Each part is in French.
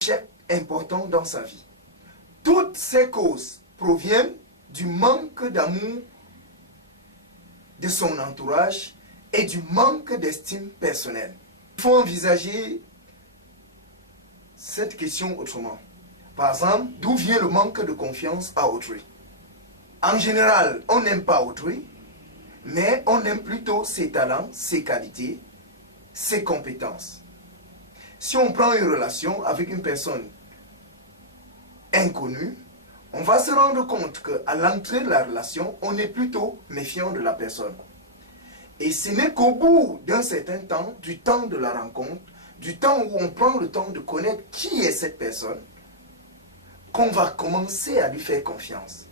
échec important dans sa vie. Toutes ces causes proviennent du manque d'amour de son entourage et du manque d'estime personnelle. Il faut envisager cette question autrement. Par exemple, d'où vient le manque de confiance à autrui? En général, on n'aime pas autrui, mais on aime plutôt ses talents, ses qualités, ses compétences. Si on prend une relation avec une personne inconnue, on va se rendre compte qu'à l'entrée de la relation, on est plutôt méfiant de la personne. Et ce n'est qu'au bout d'un certain temps, du temps de la rencontre, du temps où on prend le temps de connaître qui est cette personne, qu'on va commencer à lui faire confiance.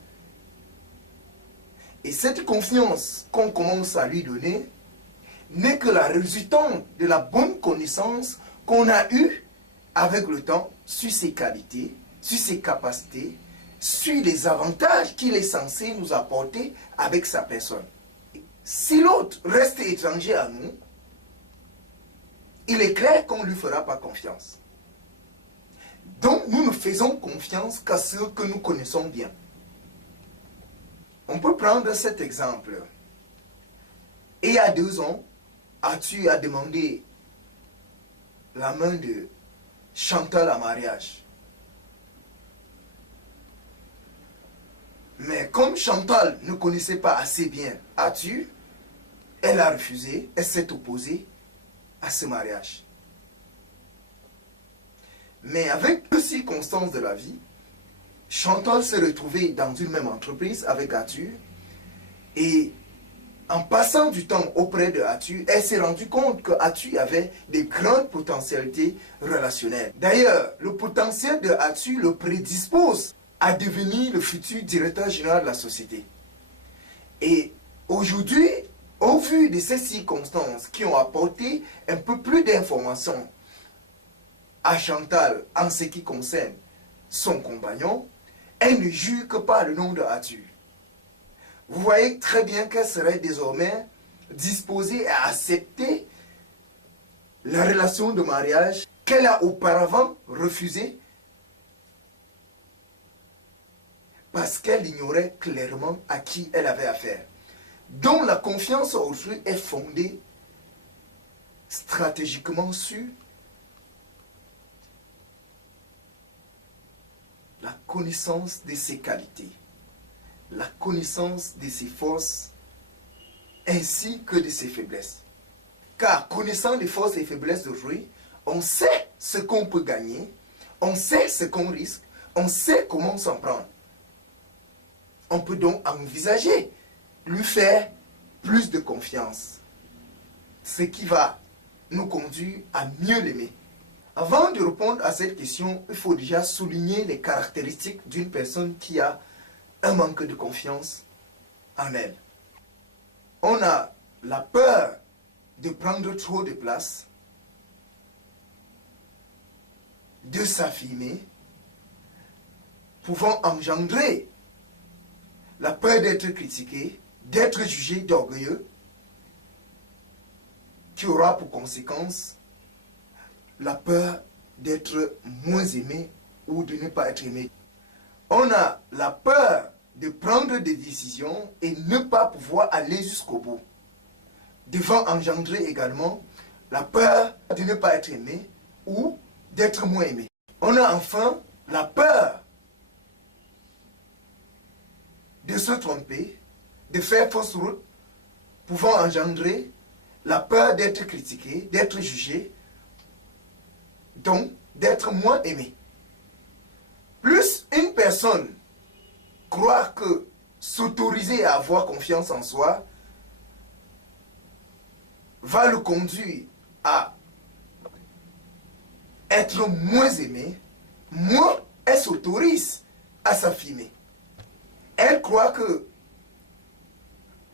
Et cette confiance qu'on commence à lui donner n'est que la résultante de la bonne connaissance qu'on a eue avec le temps sur ses qualités, sur ses capacités, sur les avantages qu'il est censé nous apporter avec sa personne. Si l'autre reste étranger à nous, il est clair qu'on ne lui fera pas confiance. Donc nous ne faisons confiance qu'à ceux que nous connaissons bien. On peut prendre cet exemple. Et il y a 2 ans, Arthur a demandé la main de Chantal en mariage. Mais comme Chantal ne connaissait pas assez bien Arthur, elle a refusé, elle s'est opposée à ce mariage. Mais avec les circonstances de la vie, Chantal s'est retrouvée dans une même entreprise avec Arthur et en passant du temps auprès de Arthur, elle s'est rendue compte que Arthur avait des grandes potentialités relationnelles. D'ailleurs, le potentiel de Arthur le prédispose à devenir le futur directeur général de la société. Et aujourd'hui, au vu de ces circonstances qui ont apporté un peu plus d'informations à Chantal en ce qui concerne son compagnon, elle ne jure que par le nom de Arthur. Vous voyez très bien qu'elle serait désormais disposée à accepter la relation de mariage qu'elle a auparavant refusée parce qu'elle ignorait clairement à qui elle avait affaire. Donc la confiance en autrui est fondée stratégiquement sur la connaissance de ses qualités, la connaissance de ses forces, ainsi que de ses faiblesses. Car connaissant les forces et faiblesses d'autrui, on sait ce qu'on peut gagner, on sait ce qu'on risque, on sait comment s'en prendre. On peut donc envisager lui faire plus de confiance, ce qui va nous conduire à mieux l'aimer. Avant de répondre à cette question, il faut déjà souligner les caractéristiques d'une personne qui a un manque de confiance en elle. On a la peur de prendre trop de place, de s'affirmer, pouvant engendrer la peur d'être critiqué, d'être jugé d'orgueilleux, qui aura pour conséquence la peur d'être moins aimé ou de ne pas être aimé. On a la peur de prendre des décisions et ne pas pouvoir aller jusqu'au bout, devant engendrer également la peur de ne pas être aimé ou d'être moins aimé. On a enfin la peur de se tromper, de faire fausse route, pouvant engendrer la peur d'être critiqué, d'être jugé, donc d'être moins aimé. Plus une personne croit que s'autoriser à avoir confiance en soi va le conduire à être moins aimé, moins elle s'autorise à s'affirmer. Elle croit que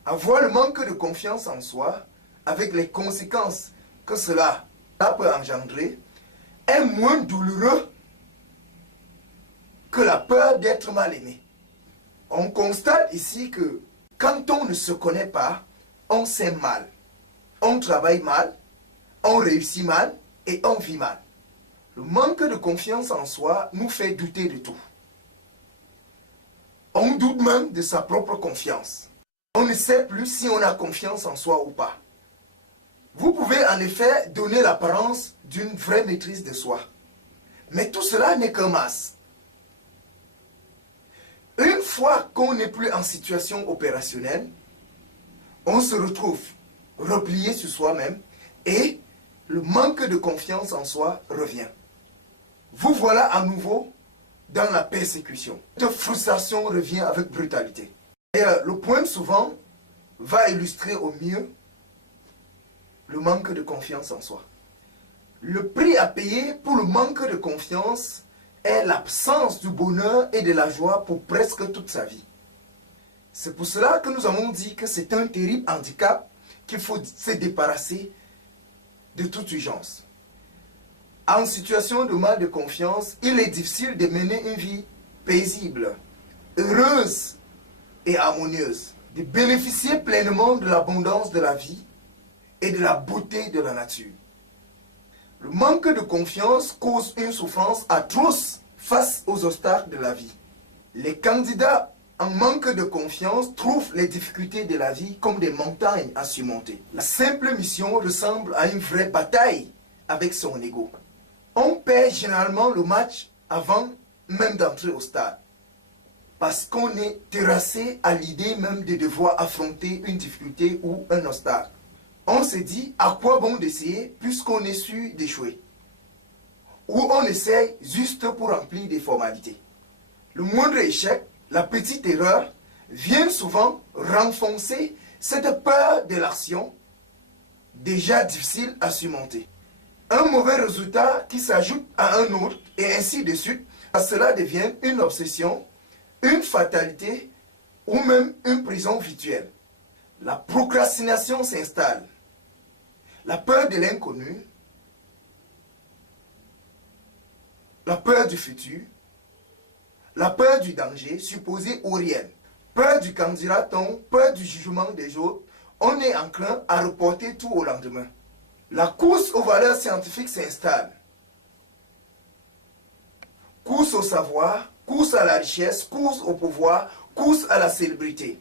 avoir le manque de confiance en soi, avec les conséquences que cela peut engendrer, est moins douloureux que la peur d'être mal aimé. On constate ici que quand on ne se connaît pas, on s'aime mal, on travaille mal, on réussit mal et on vit mal. Le manque de confiance en soi nous fait douter de tout. On doute même de sa propre confiance. On ne sait plus si on a confiance en soi ou pas. Vous pouvez en effet donner l'apparence d'une vraie maîtrise de soi. Mais tout cela n'est qu'un masque. Une fois qu'on n'est plus en situation opérationnelle, on se retrouve replié sur soi-même et le manque de confiance en soi revient. Vous voilà à nouveau dans la persécution. Cette frustration revient avec brutalité. Et le point souvent va illustrer au mieux le manque de confiance en soi. Le prix à payer pour le manque de confiance est l'absence du bonheur et de la joie pour presque toute sa vie. C'est pour cela que nous avons dit que c'est un terrible handicap qu'il faut se débarrasser de toute urgence. En situation de mal de confiance, il est difficile de mener une vie paisible, heureuse et harmonieuse, de bénéficier pleinement de l'abondance de la vie et de la beauté de la nature. Le manque de confiance cause une souffrance atroce face aux obstacles de la vie. Les candidats en manque de confiance trouvent les difficultés de la vie comme des montagnes à surmonter. La simple mission ressemble à une vraie bataille avec son ego. On perd généralement le match avant même d'entrer au stade, parce qu'on est terrassé à l'idée même de devoir affronter une difficulté ou un obstacle. On se dit, à quoi bon d'essayer puisqu'on est sûr d'échouer? Ou on essaye juste pour remplir des formalités. Le moindre échec, la petite erreur, viennent souvent renforcer cette peur de l'action déjà difficile à surmonter. Un mauvais résultat qui s'ajoute à un autre et ainsi de suite, cela devient une obsession, une fatalité ou même une prison virtuelle. La procrastination s'installe. La peur de l'inconnu, la peur du futur, la peur du danger supposé ou réel, peur du candidaton, peur du jugement des autres, on est enclin à reporter tout au lendemain. La course aux valeurs scientifiques s'installe. Course au savoir, course à la richesse, course au pouvoir, course à la célébrité.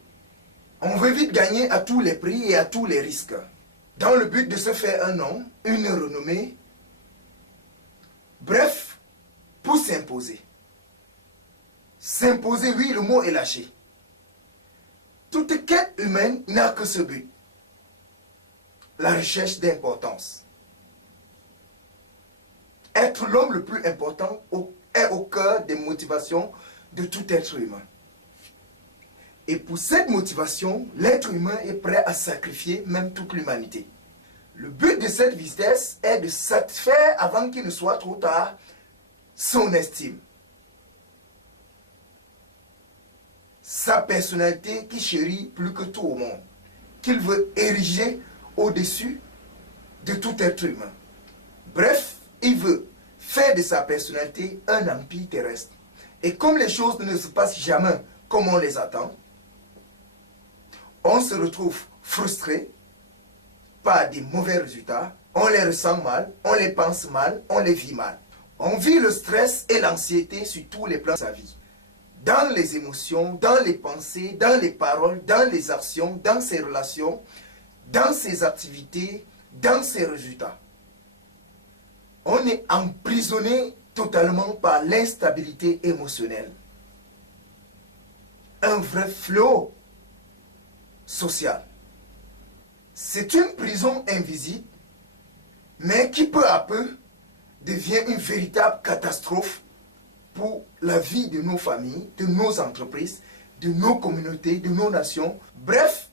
On veut vite gagner à tous les prix et à tous les risques, dans le but de se faire un nom, une renommée, bref, pour s'imposer. S'imposer, oui, le mot est lâché. Toute quête humaine n'a que ce but, la recherche d'importance. Être l'homme le plus important est au cœur des motivations de tout être humain. Et pour cette motivation, l'être humain est prêt à sacrifier même toute l'humanité. Le but de cette vitesse est de satisfaire avant qu'il ne soit trop tard son estime. Sa personnalité qu'il chérit plus que tout au monde, qu'il veut ériger au-dessus de tout être humain. Bref, il veut faire de sa personnalité un empire terrestre. Et comme les choses ne se passent jamais comme on les attend, on se retrouve frustré par des mauvais résultats, on les ressent mal, on les pense mal, on les vit mal. On vit le stress et l'anxiété sur tous les plans de sa vie. Dans les émotions, dans les pensées, dans les paroles, dans les actions, dans ses relations, dans ses activités, dans ses résultats. On est emprisonné totalement par l'instabilité émotionnelle. Un vrai fléau social. C'est une prison invisible, mais qui peu à peu devient une véritable catastrophe pour la vie de nos familles, de nos entreprises, de nos communautés, de nos nations. Bref,